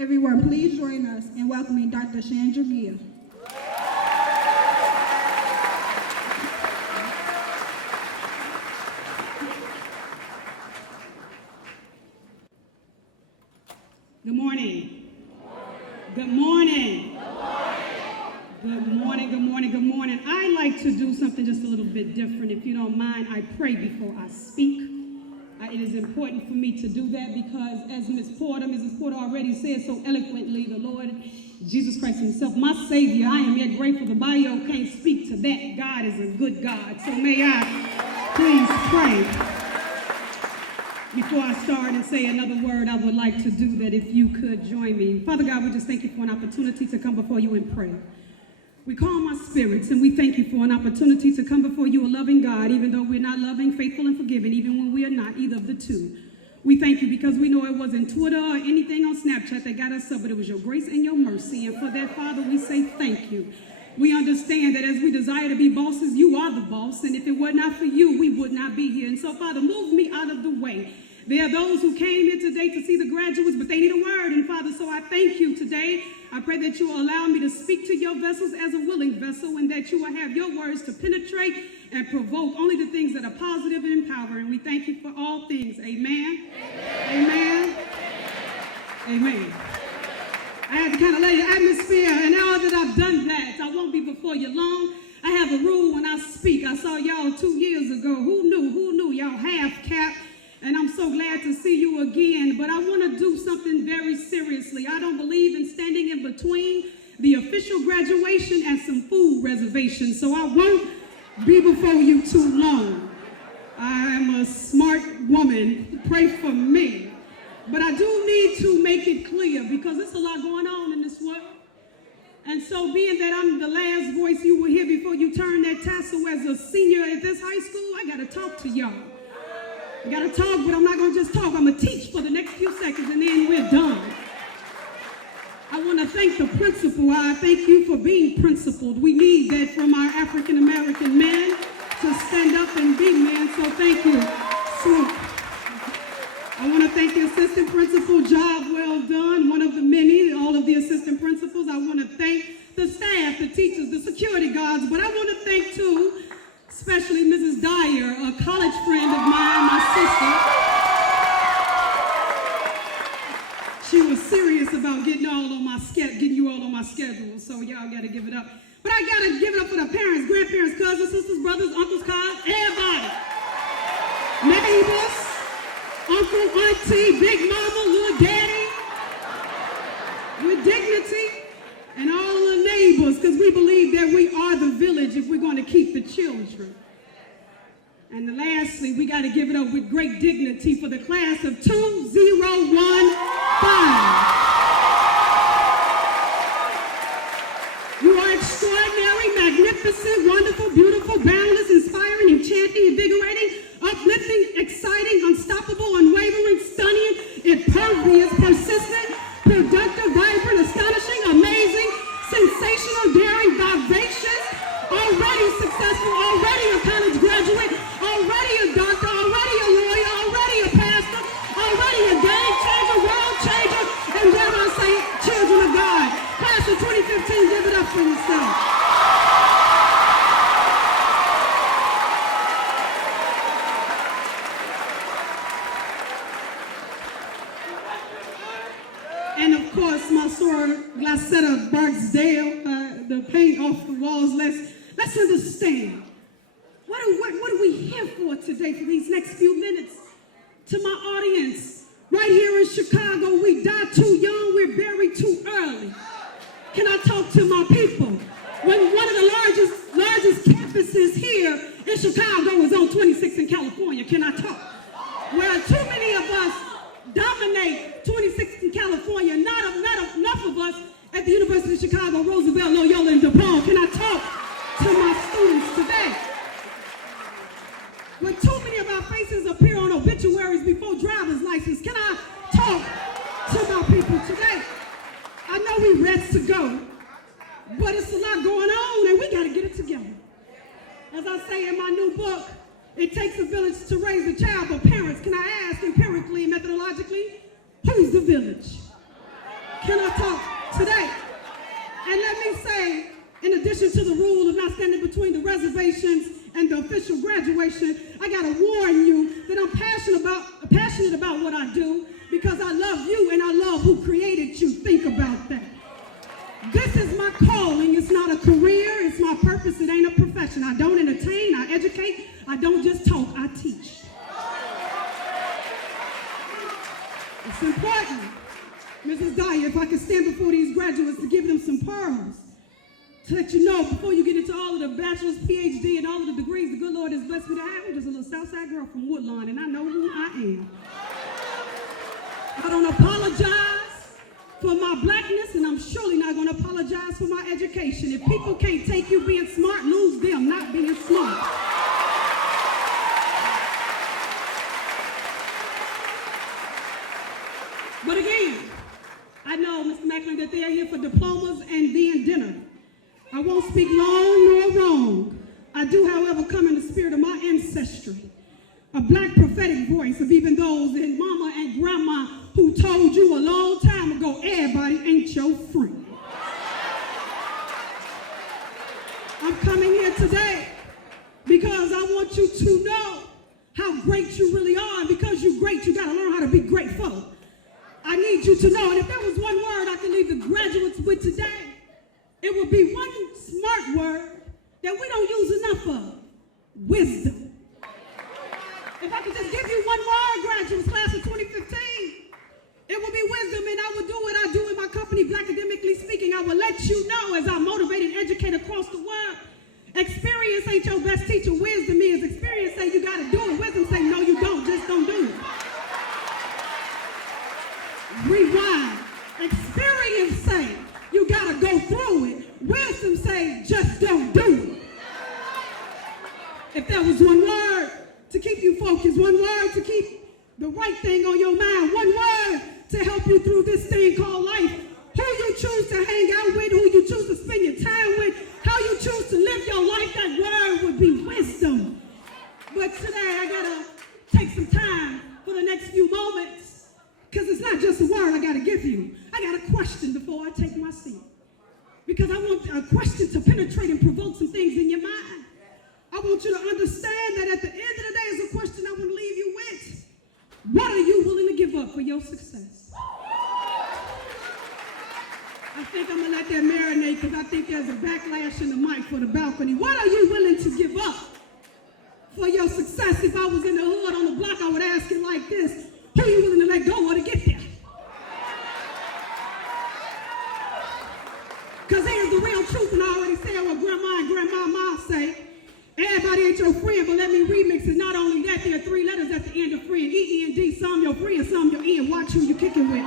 Everyone, please join us in welcoming Dr. Chandra Gill. Good morning. Good morning. Good morning, good morning, good morning. I like to do something just a little bit different. If you don't mind, I pray before I speak. It is important for me to do that because as Mrs. Porter already said so eloquently, the Lord Jesus Christ himself, my Savior, I am yet grateful. The bio can't speak to that. God is a good God. So may I please pray before I start and say another word. I would like to do that if you could join me. Father God, we just thank you for an opportunity to come before you in prayer. We calm our spirits and we thank you for an opportunity to come before you, a loving God, even though we're not loving, faithful, and forgiving, even when we are not, either of the two. We thank you because we know it wasn't Twitter or anything on Snapchat that got us up, but it was your grace and your mercy. And for that, Father, we say thank you. We understand that as we desire to be bosses, you are the boss. And if it were not for you, we would not be here. And so, Father, move me out of the way. There are those who came here today to see the graduates, but they need a word. And Father, so I thank you today. I pray that you will allow me to speak to your vessels as a willing vessel and that you will have your words to penetrate and provoke only the things that are positive and empowering. We thank you for all things. Amen. Amen. Amen. I had to kind of lay the atmosphere, and now that I've done that, I won't be before you long. I have a rule when I speak. I saw y'all 2 years ago. Who knew? Y'all half-cap. And I'm so glad to see you again. But I want to do something very seriously. I don't believe in standing in between the official graduation and some food reservations. So I won't be before you too long. I'm a smart woman. Pray for me. But I do need to make it clear because there's a lot going on in this world. And so being that I'm the last voice you will hear before you turn that tassel as a senior at this high school, I got to talk to y'all. I got to talk, but I'm not going to just talk. I'm going to teach for the next few seconds, and then we're done. I want to thank the principal. I thank you for being principled. We need that from our African-American men to stand up and be men, so thank you. Sweet. I want to thank the assistant principal. Job well done. One of the many, all of the assistant principals. I want to thank the staff, the teachers, the security guards, but I want to thank, too, especially Mrs. Dyer, a college friend of mine, my sister. She was serious about getting you all on my schedule, so y'all got to give it up. But I got to give it up for the parents, grandparents, cousins, sisters, brothers, uncles, cousins, everybody. Neighbors, uncle, auntie, big mama, little daddy, with dignity. And all the neighbors, because we believe that we are the village if we're going to keep the children. And lastly, we got to give it up with great dignity for the class of 2015. You are extraordinary, magnificent, wonderful, beautiful, boundless, inspiring, enchanting, invigorating, uplifting, exciting, unstoppable, unwavering, stunning, impervious, persistent, productive, vibrant, astonishing, amazing, sensational, daring, vivacious, already successful, already a college graduate, already a doctor, already a lawyer, already a pastor, already a game changer, world changer, and dare I say, children of God. Class of 2015, give it up for yourself. And of course, my soror Glacetta Barksdale, the paint off the walls. Let's understand. What are we here for today for these next few minutes? To my audience, right here in Chicago, we die too young, we're buried too early. Can I talk to my people? When one of the largest campuses here in Chicago is on 26th in California, can I talk? Where too many of us dominate 26th in California, not enough of us at the University of Chicago, Roosevelt, Loyola, and DePaul. Can I talk to my students today? When too many of our faces appear on obituaries before driver's license, can I talk to my people today? I know we ready to go, but it's a lot going on, and we got to get it together. As I say in my new book, it takes a village to raise a child, but parents, can I ask empirically, methodologically, who's the village? Can I talk today? And let me say, in addition to the rule of not standing between the reservations and the official graduation, I gotta warn you that I'm passionate about what I do because I love you and I love who created you. Think about that. This is my calling. It's not a career. It's my purpose. It ain't a profession. I don't entertain. I educate. I don't just talk. I teach. It's important. Mrs. Dyer, if I could stand before these graduates to give them some pearls, to let you know before you get into all of the bachelor's, PhD, and all of the degrees the good Lord has blessed me to have, I'm just a little Southside girl from Woodlawn, and I know who I am. I don't apologize for my blackness, and I'm surely not going to apologize for my education. If people can't take you being smart, lose them not being smart. But again, I know, Mr. Macklin, that they are here for diplomas and then dinner. I won't speak long nor wrong. I do, however, come in the spirit of my ancestry, a black prophetic voice of even those in mama and grandma who told you a long time ago, everybody ain't your friend. I'm coming here today because I want you to know how great you really are. And because you're great, you got to learn how to be grateful. I need you to know, and if there was one word I could leave the graduates with today, it would be one smart word that we don't use enough of: wisdom. If I could just give you one word, graduates, class of 2015, it would be wisdom, and I would do what I do in my company, Blackademically speaking. I will let you know, as I motivate and educate across the world, experience ain't your best teacher. Wisdom is. Experience say you got to do it. Wisdom say no, you don't. Just don't do it. Rewind. Experience say you got to go through it. Wisdom say just don't do it. If there was one word to keep you focused, one word to keep the right thing on your mind, one word to help you through this thing called life, who you choose to hang out with, who you choose to spend your time with, how you choose to live your life, that word would be wisdom. But today I gotta take some time for the next few moments, because it's not just a word I gotta give you. I got a question before I take my seat, because I want a question to penetrate and provoke some things in your mind. I want you to understand that at the end of the day is a question I want to leave you with. What are you willing to give up for your success? I think I'm going to let that marinate, because I think there's a backlash in the mic for the balcony. What are you willing to give up for your success? If I was in the hood on the block, I would ask it like this: who are you willing to let go of to get there? Because here's the real truth, and I already said what grandma and grandmama say. Everybody ain't your friend, but let me remix it. Not only that, there are three letters at the end of friend: E-E-N-D. Some your friend, some your end. Watch who you kicking with.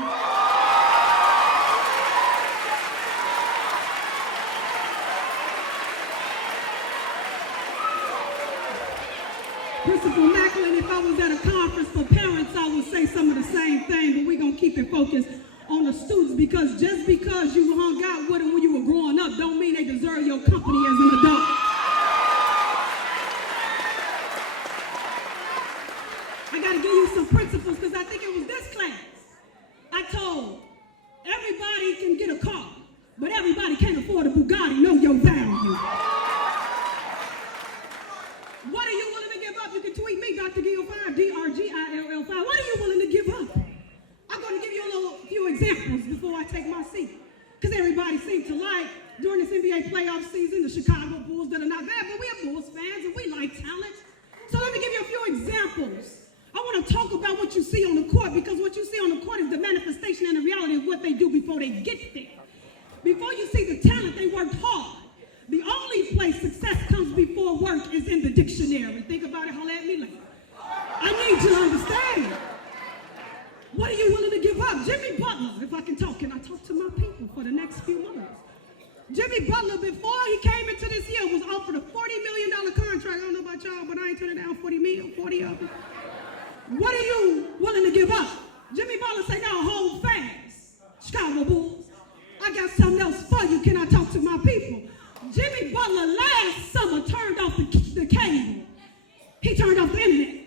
Principal Macklin, if I was at a conference for parents, I would say some of the same thing, but we're going to keep it focused on the students, because just because you hung out with them when you were growing up don't mean they deserve your company as an adult. I got to give you some principles, because I think it was this class. I told everybody can get a car, but everybody can't afford a Bugatti. Know your value. What are you willing to give up? You can tweet me, Dr. Gill 5, DRGILL 5. What are you willing to give up? I'm going to give you a few examples before I take my seat, because everybody seemed to like, during this NBA playoff season, the Chicago Bulls that are not bad, but we're Bulls fans and we like talent. So let me give you a few examples. I want to talk about what you see on the court, because what you see on the court is the manifestation and the reality of what they do before they get there. Before you see the talent, they worked hard. The only place success comes before work is in the dictionary. Think about it, holla at me later. I need you to understand. What are you willing to give up? Jimmy Butler, if I can talk, can I talk to my people for the next few moments? Jimmy Butler, before he came into this year, was offered a $40 million contract. I don't know about y'all, but I ain't turning down 40 of them. What are you willing to give up? Jimmy Butler say, now hold fast, Chicago Bulls. I got something else for you. Can I talk to my people? Jimmy Butler last summer turned off the cable. He turned off the internet.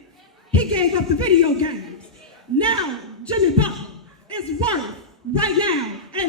He gave up the video games. Now, Jimmy Butler is worth, right now, at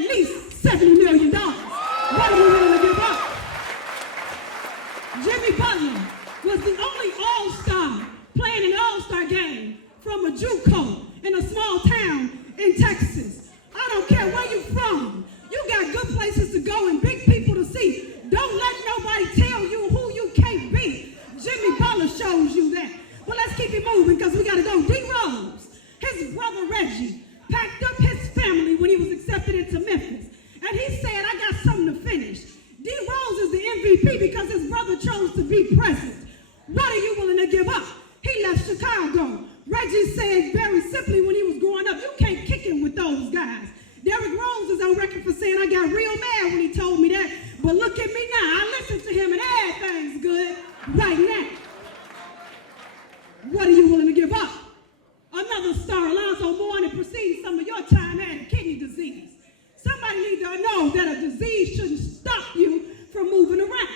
places to go and big people to see. Don't let nobody tell you who you can't be. Jimmy Butler shows you that. But let's keep it moving because we got to go. D. Rose, his brother Reggie, packed up his family when he was accepted into Memphis. And he said, I got something to finish. D. Rose is the MVP because his brother chose to be present. What are you willing to give up? He left Chicago. Reggie said very simply when he was growing up, you can't kick it with those guys. Derrick Rose is on record for saying I got real mad when he told me that. But look at me now. I listened to him and everything's good right now. What are you willing to give up? Another star, Alonzo Mourning, preceding some of your time, had kidney disease. Somebody needs to know that a disease shouldn't stop you from moving around.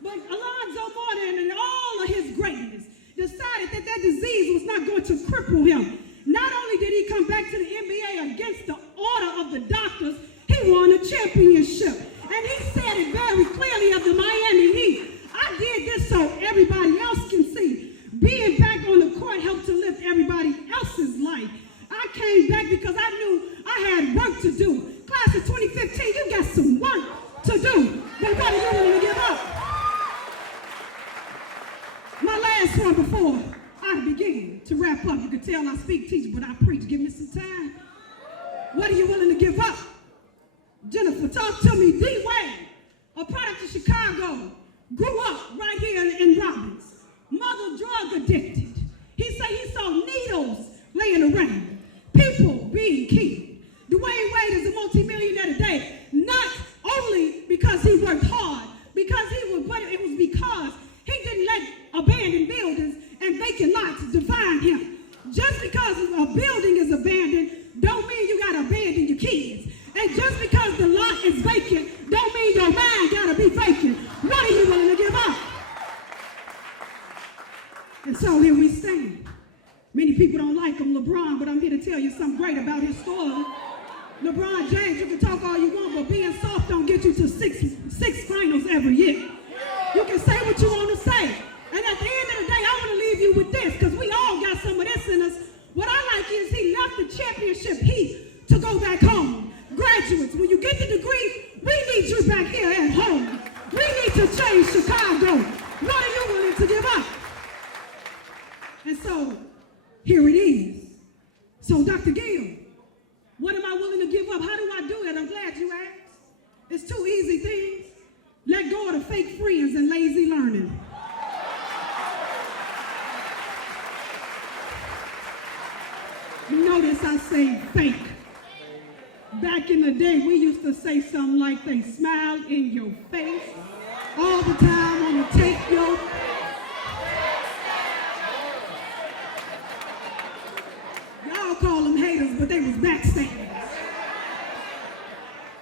But Alonzo Mourning and all of his greatness decided that that disease was not going to cripple him. Not only did he come back to the NBA against the order of the doctors, he won a championship. And he said it very clearly of the Miami Heat. I did this so everybody else can see. Being back on the court helped to lift everybody else's life. I came back because I knew I had work to do. Class of 2015, you got some work to do. But what are you willing to give up? My last one before I begin to wrap up. You can tell I speak, teach, but I preach. Give me some time. What are you willing to give up? Jennifer, talk to me. D. Wade, a product of Chicago, grew up right here in Robbins. Mother drug addicted. He said he saw needles laying around. People being killed. Dwayne Wade is a multimillionaire today, not only because he worked hard, but it was because he didn't let abandoned buildings and vacant lots define him. Just because a building is abandoned, don't mean you gotta abandon your kids. And just because the lot is vacant, don't mean your mind gotta be vacant. What are you willing to give up? And so here we stand. Many people don't like him, LeBron, but I'm here to tell you something great about his story. LeBron James, you can talk all you want, but being soft don't get you to six finals every year. You can say what you want to say. And at the end of the day, I want to leave you with this, because we all got some of this in us. What I like is he left the championship heat to go back home. Graduates, when you get the degree, we need you back here at home. We need to change Chicago. What are you willing to give up? And so, here it is. So, Dr. Gill, what am I willing to give up? How do I do it? I'm glad you asked. It's two easy things. Let go of the fake friends and lazy learning. Notice I say fake. Back in the day, we used to say something like they smiled in your face all the time on the tape, yo. Y'all call them haters, but they was backstabbers.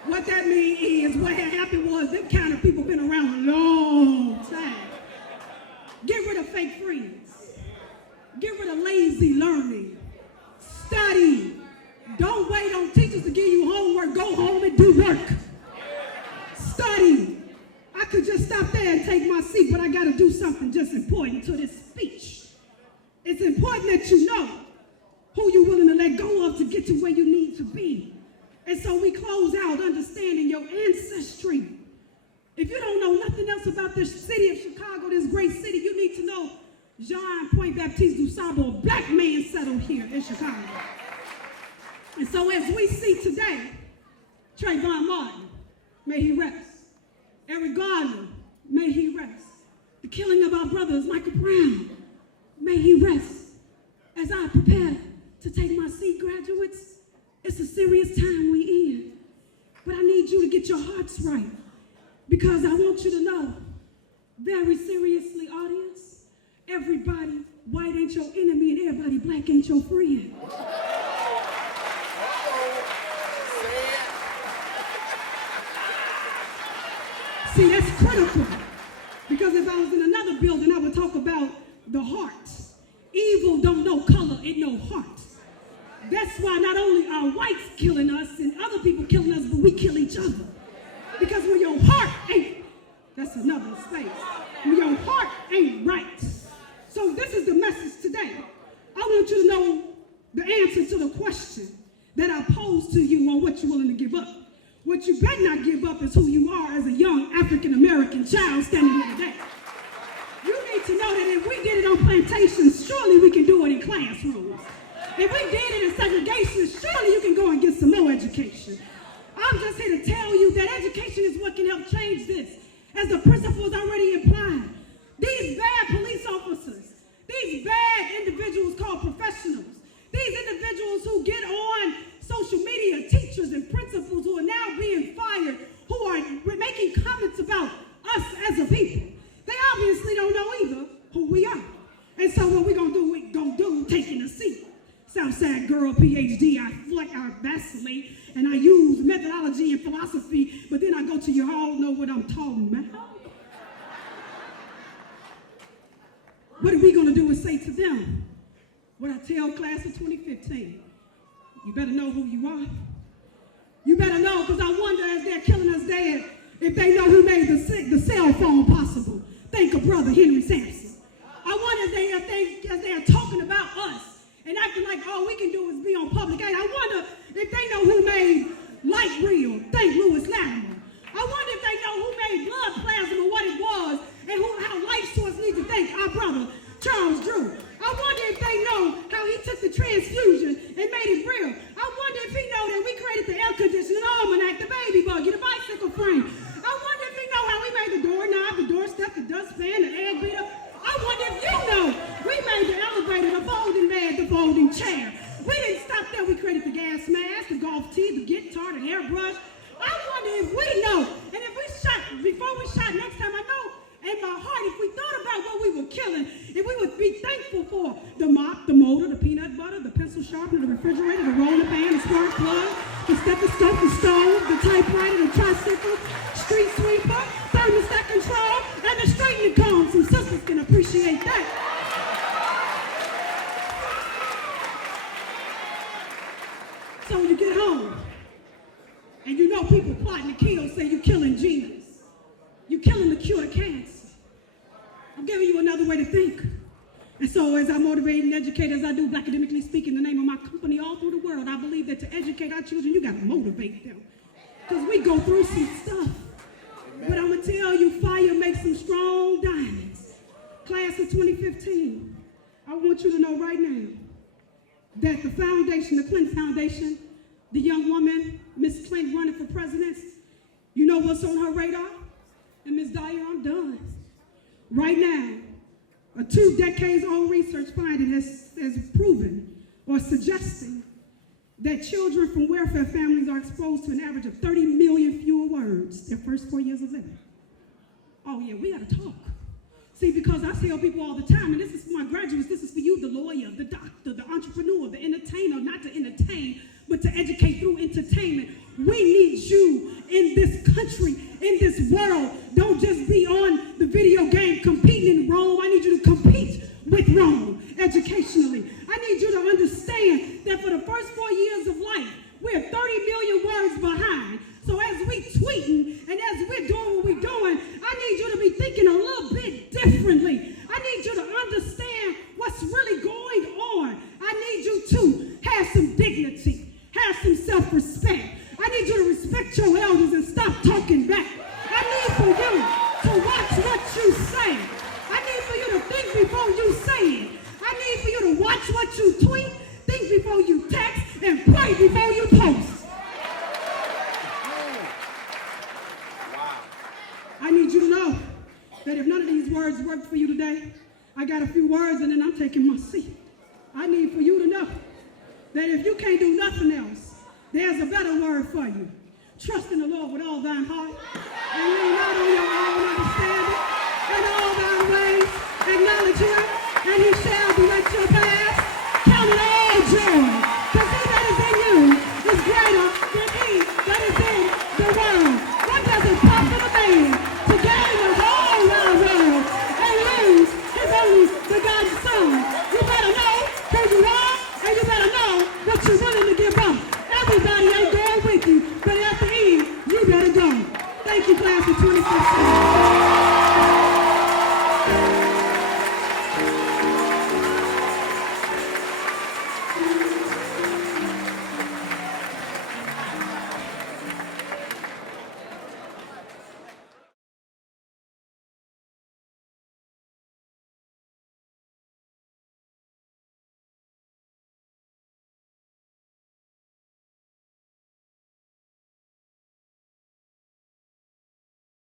What that means is what had happened was them kind of people been around a long time. Get rid of fake friends. Get rid of lazy learning. Study. Don't wait on teachers to give you homework. Go home and do work. Study. I could just stop there and take my seat, but I got to do something just important to this speech. It's important that you know who you're willing to let go of to get to where you need to be. And so we close out understanding your ancestry. If you don't know nothing else about this city of Chicago, this great city, you need to know Jean Point Baptiste du Sable, a black man settled here in Chicago. And so as we see today, Trayvon Martin, may he rest. Eric Garner, may he rest. The killing of our brothers, Michael Brown, may he rest. As I prepare to take my seat, graduates, it's a serious time we in. But I need you to get your hearts right, because I want you to know, very seriously, audience, everybody white ain't your enemy and everybody black ain't your friend. See, that's critical, because if I was in another building, I would talk about the heart. Evil don't know color, it know heart. That's why not only are whites killing us and other people killing us, but we kill each other. Because when your heart ain't, that's another space. When your heart ain't right. So this is the message today. I want you to know the answer to the question that I posed to you on what you're willing to give up. What you better not give up is who you are as a young African-American child standing here today. You need to know that if we did it on plantations, surely we can do it in classrooms. If we did it in segregation, surely you can go and get some more education. I'm just here to tell you that education is what can help change this. As the principles already implied, these bad police officers, these bad individuals called professionals, these individuals who get on social media, teachers and principals who are now being fired, who are making comments about us as a people, they obviously don't know either who we are. And so what we're going to do, taking a seat. Southside girl, PhD, I vacillate, and I use methodology and philosophy, but then I go to you all know what I'm talking about. What are we going to do is say to them what I tell class of 2015. You better know who you are. You better know, because I wonder as they're killing us dead, if they know who made the cell phone possible. Think of Brother Henry Sampson. I wonder if as they are talking about us and acting like all we can do is be on public aid, I wonder if they know who made light reel. Think Lewis Latimer. I wonder if they know who made blood plasma, what it was, and how life source needs to think our brother Charles Drew. I wonder if they know how he took the transfusion and made it real. I wonder if he know that we created the air conditioning, the almanac, the baby buggy, the bicycle frame. I wonder if he know how we made the doorknob, the doorstep, the dustpan, the egg beater. I wonder if you know we made the elevator, the folding bed, the folding chair. We didn't stop there. We created the gas mask, the golf tee, the guitar, the hairbrush. I wonder if we know. And if we shot, before we shot next time, I know in my heart, if we thought about what we were killing, if we would be thankful for the mop, the motor, the peanut butter, the pencil sharpener, the refrigerator, the roller pan, the spark plug, the stethoscope, the stove, the typewriter, the tricycle, street sweeper, thermostat control, and the straightening comb. Some sisters can appreciate that. So when you get home, and you know people plotting to kill, say you're killing genes. You're killing the cure to cancer. I'm giving you another way to think. And so as I motivate and educate, as I do Blackademically speak in the name of my company all through the world, I believe that to educate our children, you got to motivate them. Because we go through some stuff. But I'm going to tell you, fire makes some strong diamonds. Class of 2015, I want you to know right now that the foundation, the Clinton Foundation, the young woman, Miss Clinton running for president, you know what's on her radar? And Ms. Dyer, I'm done. Right now, a 2 decades old research finding has proven or suggesting that children from welfare families are exposed to an average of 30 million fewer words their first 4 years of living. Oh yeah, we gotta talk. See, because I tell people all the time, and this is for my graduates, this is for you, the lawyer, the doctor, the entrepreneur, the entertainer, not to entertain, but to educate through entertainment. We need you in this country, in this world. Don't just be on the video game competing in Rome. I need you to compete with Rome educationally. I need you to understand that for the first 4 years of life, we're 30 million words behind. So as we tweeting and as we're doing what we're doing, I need you to be thinking a little bit differently. I need you to understand what's really going on. I need you to have some dignity, have some self-respect. I need you to respect your elders and stop talking back. I need for you to watch what you say. I need for you to think before you say it. I need for you to watch what you tweet, think before you text, and pray before you post. I need you to know that if none of these words work for you today, I got a few words and then I'm taking my seat. I need for you to know that if you can't do nothing else, there's a better word for you. Trust in the Lord with all thine heart, and lean not on your own understanding. In all thy ways, acknowledge him, and he shall direct your path. Count it all joy, because he that is in you is greater than he that is in the world. What does it profit a man to gain the whole wide world and lose his only begotten son? You better know who you are, and you better know what you're willing to give up. Everybody ain't going with you, but at the end, you better go. Thank you, class of 2016.